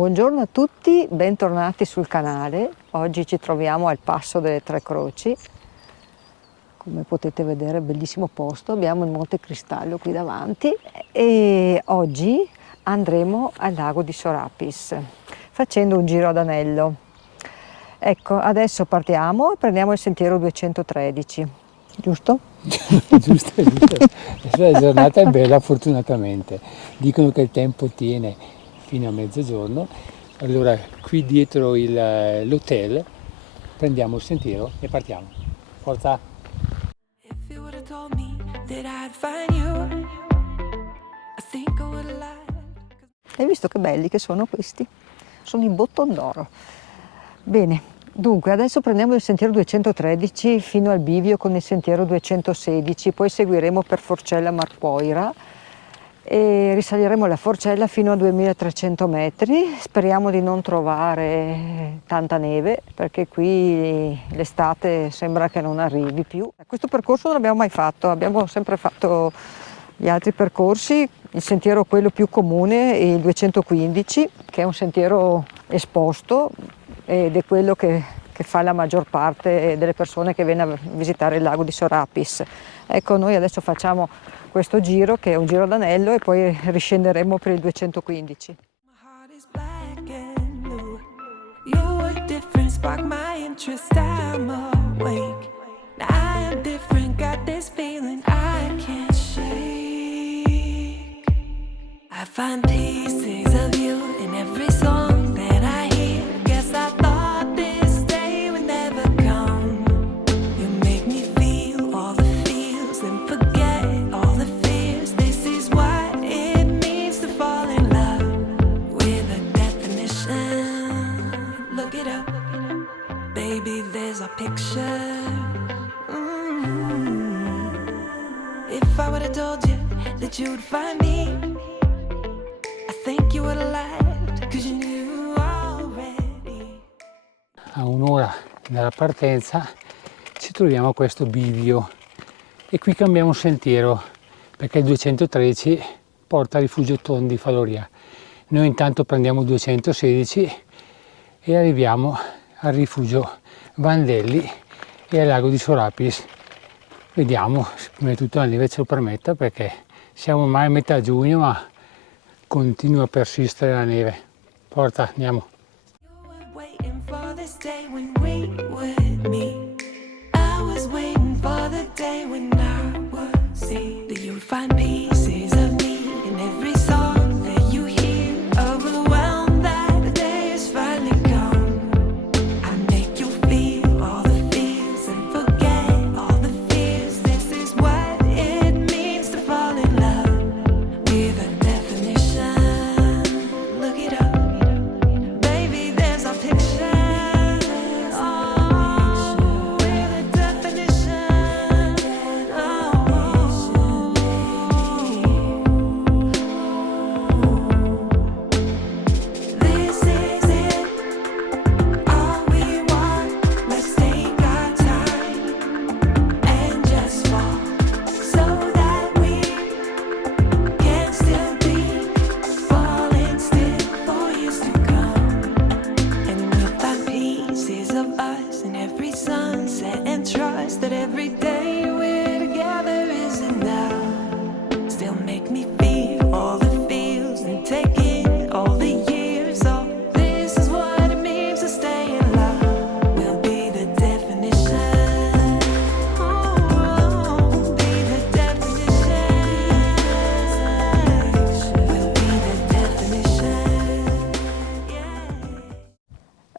Buongiorno a tutti, bentornati sul canale. Oggi ci troviamo al Passo delle Tre Croci. Come potete vedere, bellissimo posto, abbiamo il Monte Cristallo qui davanti e oggi andremo al lago di Sorapis facendo un giro ad anello. Ecco, adesso partiamo e prendiamo il sentiero 213, giusto? Giusto. La giornata è bella fortunatamente. Dicono che il tempo tiene fino a mezzogiorno. Allora qui dietro l'hotel prendiamo il sentiero e partiamo. Forza! Hai visto che belli che sono questi? Sono in botton d'oro. Bene, dunque adesso prendiamo il sentiero 213 fino al bivio con il sentiero 216, poi seguiremo per Forcella Marpoira e risaliremo la Forcella fino a 2300 metri. Speriamo di non trovare tanta neve perché qui l'estate sembra che non arrivi più. Questo percorso non l'abbiamo mai fatto, abbiamo sempre fatto gli altri percorsi. Il sentiero quello più comune è il 215, che è un sentiero esposto ed è quello che fa la maggior parte delle persone che viene a visitare il lago di Sorapis. Ecco, noi adesso facciamo questo giro che è un giro d'anello e poi riscenderemo per il 215. I find pieces of you in every song that I hear. Guess I thought this day would never come. You make me feel all the feels and forget all the fears. This is what it means to fall in love with a definition. Look it up, baby, there's a picture. If I would have told you that you would find me, A un'ora dalla partenza ci troviamo a questo bivio e qui cambiamo sentiero perché il 213 porta al rifugio Tondi Faloria. Noi intanto prendiamo il 216 e arriviamo al rifugio Vandelli e al lago di Sorapis. Vediamo se prima di tutto la neve ce lo permetta perché siamo ormai a metà giugno ma continua a persistere la neve. Forza, andiamo.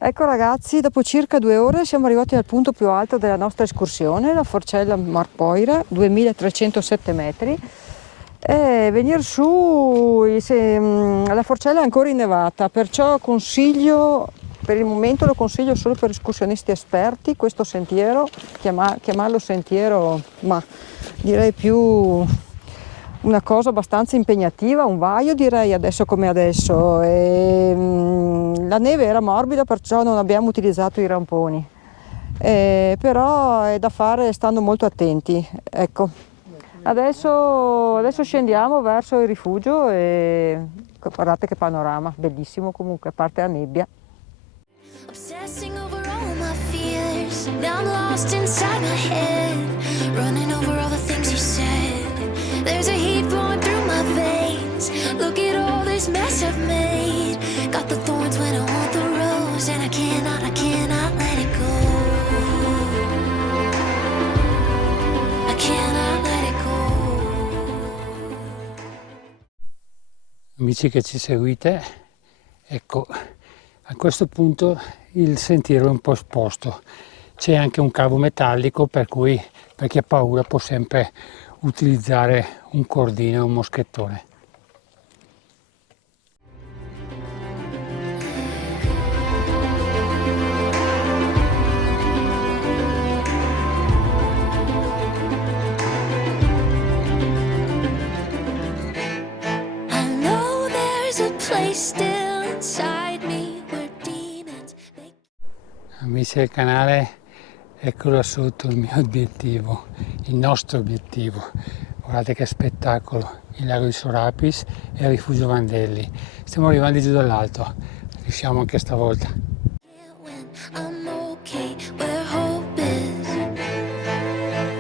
Ecco ragazzi, dopo circa 2 ore siamo arrivati al punto più alto della nostra escursione, la Forcella Marpoira, 2307 metri. E venire su, la Forcella è ancora innevata, perciò consiglio, per il momento lo consiglio solo per escursionisti esperti, questo sentiero, chiamarlo sentiero, ma direi più una cosa abbastanza impegnativa, un vaio direi adesso come adesso. La neve era morbida perciò non abbiamo utilizzato i ramponi, però è da fare stando molto attenti, ecco. Adesso scendiamo verso il rifugio e Guardate che panorama, bellissimo comunque, a parte la nebbia. Obsessing over all my fears. Now I'm lost inside my head. Running over all the things you said. There's a heat flowing through my veins. Look at all this mess I've made. Got the thorns when I want the rose. And I cannot let it go. I cannot let it go. Amici che ci seguite, ecco, a questo punto il sentiero è un po' esposto, c'è anche un cavo metallico per cui per chi ha paura può sempre utilizzare un cordino e un moschettone. I know there's a place still inside me where demons make. Amici del canale, ecco là sotto il mio obiettivo, il nostro obiettivo. Guardate che spettacolo, il lago di Sorapis e il rifugio Vandelli. Stiamo arrivando giù dall'alto, riusciamo anche stavolta. When I'm okay, where hope is.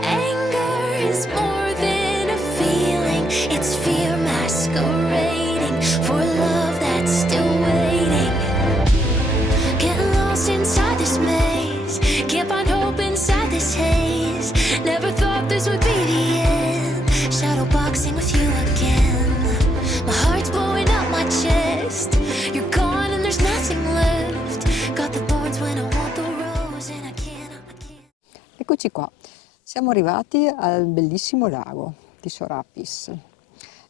Anger is more than a feeling, it's fear masquerading for love that's still waiting. Getting lost inside this maze, can't find hope inside this haze. Never thought this would be the end, shadow boxing with you again. My heart's blowing up my chest, you're gone and there's nothing left. Got the thorns when I want the rose and I can't. Eccoci qua, siamo arrivati al bellissimo lago di Sorapis.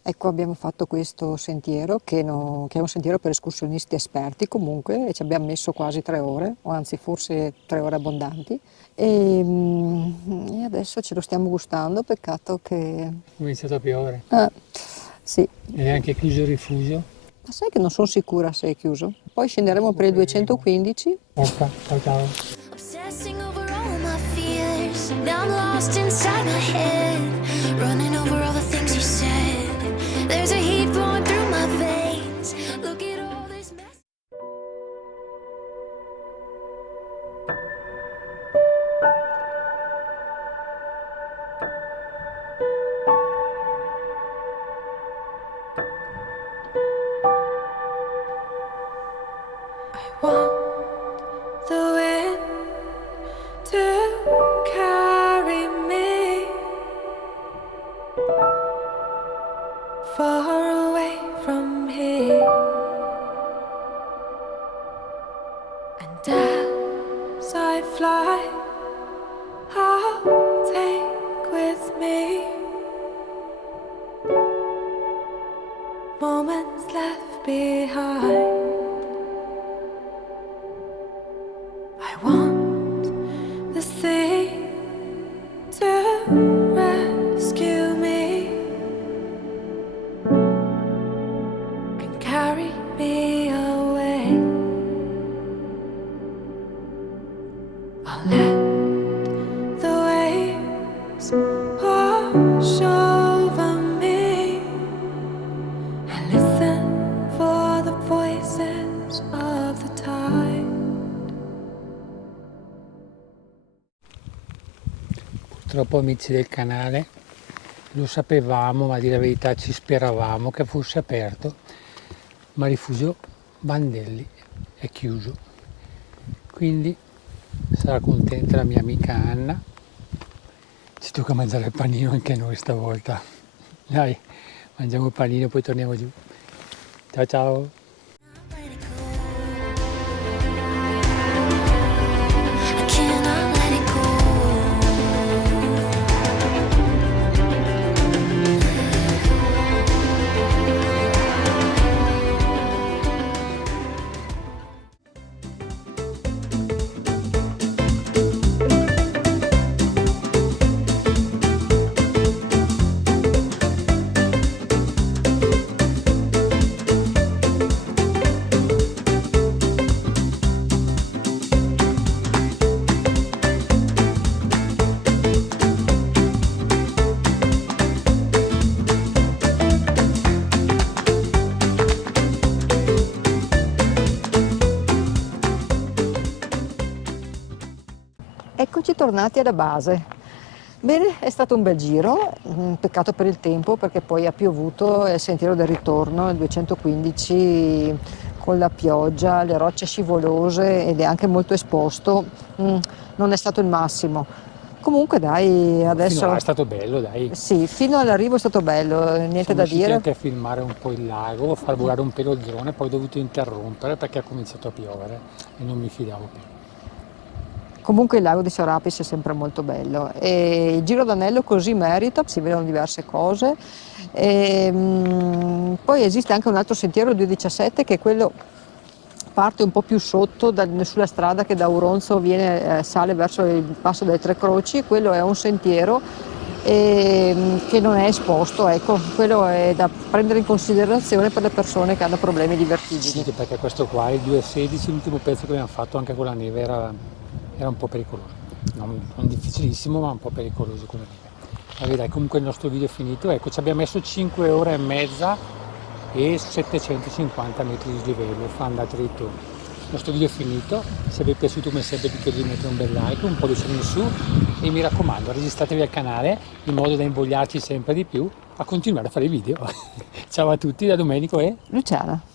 Ecco, abbiamo fatto questo sentiero che è un sentiero per escursionisti esperti comunque, e ci abbiamo messo quasi 3 ore, o anzi forse 3 ore abbondanti, e adesso ce lo stiamo gustando, peccato che... È iniziato a piovere sì, ed è anche chiuso il rifugio. ma sai che non sono sicura se è chiuso. Poi scenderemo per il 215. Ciao ciao. Obsessing over all my fears. Now I'm lost inside my head. Running over all the things you said. There's a heat flowing through my veins. Look at all this mess. I want the wind to carry me far away from here, and as I fly, I'll take with me moments left behind. I want the sea to rescue me and carry me away. I'll let the waves wash over me and listen for the voices of the tide. Purtroppo, amici del canale, lo sapevamo, ma a dire la verità ci speravamo che fosse aperto, ma il rifugio Vandelli è chiuso. Quindi sarà contenta la mia amica Anna. Ci tocca mangiare il panino anche noi stavolta. Dai, mangiamo il panino e poi torniamo giù. Ciao ciao! Eccoci tornati alla base. Bene, è stato un bel giro, un peccato per il tempo perché poi ha piovuto, è il sentiero del ritorno, il 215 con la pioggia, le rocce scivolose ed è anche molto esposto, non è stato il massimo. Comunque dai, adesso... Finora è stato bello, dai. Sì, fino all'arrivo è stato bello, niente Siamo da riusciti dire. anche a filmare un po' il lago, far volare un pelo drone, poi ho dovuto interrompere perché ha cominciato a piovere e non mi fidavo più. Comunque il lago di Serapis è sempre molto bello e il Giro d'Anello così merita, si vedono diverse cose. Poi esiste anche un altro sentiero, il 217, che è quello parte un po' più sotto sulla strada che da Auronzo sale verso il passo delle Tre Croci. Quello è un sentiero che non è esposto, ecco, quello è da prendere in considerazione per le persone che hanno problemi di vertigini. Sì, perché questo qua, il 216, l'ultimo pezzo che abbiamo fatto anche con la neve era un po' pericoloso. Non difficilissimo, ma un po' pericoloso con la neve. Vabbè, dai, comunque il nostro video è finito. Ecco, ci abbiamo messo 5 ore e mezza e 750 metri di dislivello, fa andata e ritorno. Il nostro video è finito, se vi è piaciuto come sempre vi chiedo di mettere un bel like, un pollice in su e mi raccomando registratevi al canale in modo da invogliarci sempre di più a continuare a fare video. Ciao a tutti da Domenico e Luciana.